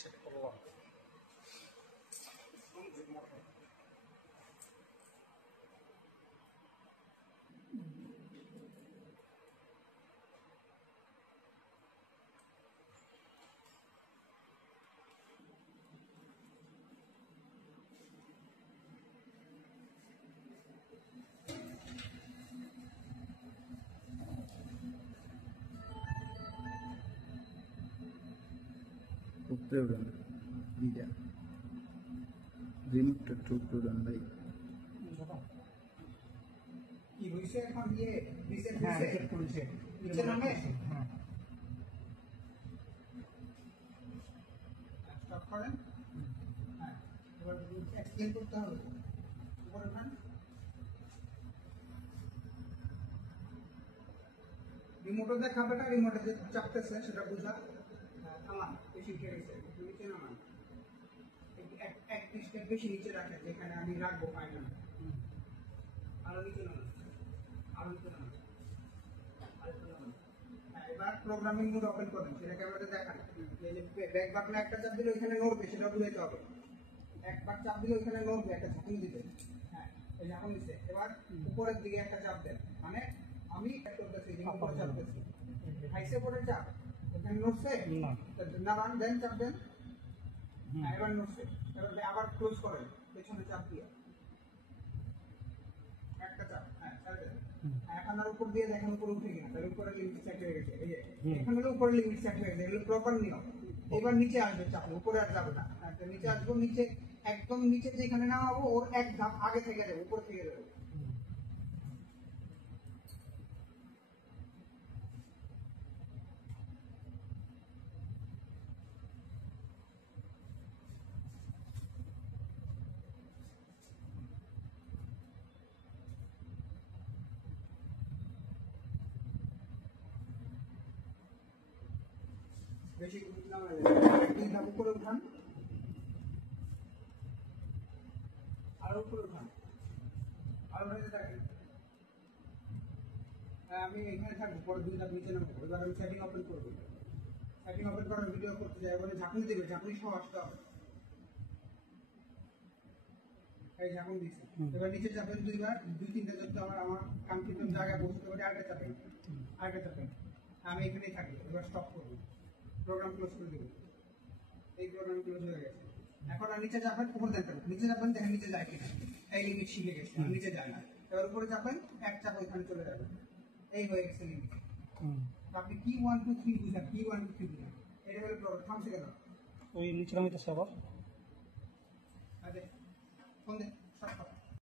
সেটা করবো। উপরে উড়ান দিদা রিমোটটা একটু উপরে উড়ান ভাই। কি হইছে এখন রিসেট হ্যাঁ রিসেট করেছে। নিচে নামে হ্যাঁ স্টপ করেন। হ্যাঁ এবার এক্সপ্লেন করতে হবে। উপরে উঠান। রিমোটে দেখাবে না, রিমোটে যে চাপতেছে সেটা বুঝা। থামান, বেশি উঠে গেছে, নিচে নামান। এক স্টেপ বেশি নিচে রাখেন যেখানে আমি রাখবো ফাইনাল। আরো নিচে নামান, আরো নিচে নামান, আরেকটু নামান। হ্যাঁ, এবার প্রোগ্রামিং মোড ওপেন করেন, সেটা ক্যামেরাতে দেখান। এই যে ব্যাক বাটনে একটা চাপ দিলে ওইখানে নড়বে, সেটা বুঝাইতে হবে। একবার চাপ দিলে ওইখানে নড়বে, একটা ঝাঁকুনি দিতে। হ্যাঁ, এই ঝাঁকুনি দিচ্ছে। এবার উপরের দিকে একটা চাপ দেন, মানে আমি করতেছি, উপরে চাপতেছি। হাইসে পরে চাপ, ওখানে নড়ছে না নামান দেন, চাপ দেন। হ্যাঁ, এবার নড়ছে। এবার আবার ক্লোজ করেন পেছনে চাপ দিয়ে, একটা চাপ। হ্যাঁ, ছেড়ে দেন। এখন আর উপর দিয়ে দেখেন উপরে উঠে কিনা, তাহলে উপরে লিমিট সেট হয়ে গেছে। এই যে এখানে উপরে লিমিট সেট হয়ে গেছে, এগুলো প্রপার নিয়ম। এবার নিচে আসবে চাপলে, উপরে আর যাবে না। নিচে আসবো, নিচে একদম নিচে যেখানে নামাবো ওর এক ধাপ আগে থেকে যাবে, উপর থেকে যাবে। বেশি নামাবেন না, তিন ধাপ উপরে উঠান, আরো উপরে উঠান, আরো উঠাতে থাকেন। আমি এখানে থাকবো, পরে দুই ধাপ নিচে নামবো। এবার আমি সেটিং ওপেন করবো। সেটিং ওপেন করার ভিডিও করতে যাই, এবারে ঝাঁকুনি দেবে, ঝাঁকুনি সহ আসতে হবে। এই ঝাঁকুনি দিচ্ছি। এবার নিচে চাপেন দুইবার, দুই তিনটা যদি আমার কাঙ্ক্ষিত জায়গায় বসতে পারি, আরেকটা চাপেন, আরেকটা চাপেন। আমি এখানেই থাকি, এবার স্টপ করবো, প্রোগ্রাম ক্লোজ করে দেবো। এই প্রোগ্রাম ক্লোজ হয়ে গেছে। এখন আর নিচে যাবেন, উপরে দেখবেন, নিচে যাবেন, দেখেন নিচে যায় কিনা। এই লিমিট শিখে গেছে, নিচে যায় না। এবার উপরে যাবেন, এক চাপ ওইখানে চলে যাবেন। এই হয়ে গেছে লিমিট। আপনি কি 1 2 3 বুঝান, কি 1 2 3 বুঝান, এটা হলো প্রবলেম। থামছে কেন? ওই নিচে নামিতেছে আবার। আচ্ছা ফোন দে, স্টপ কর।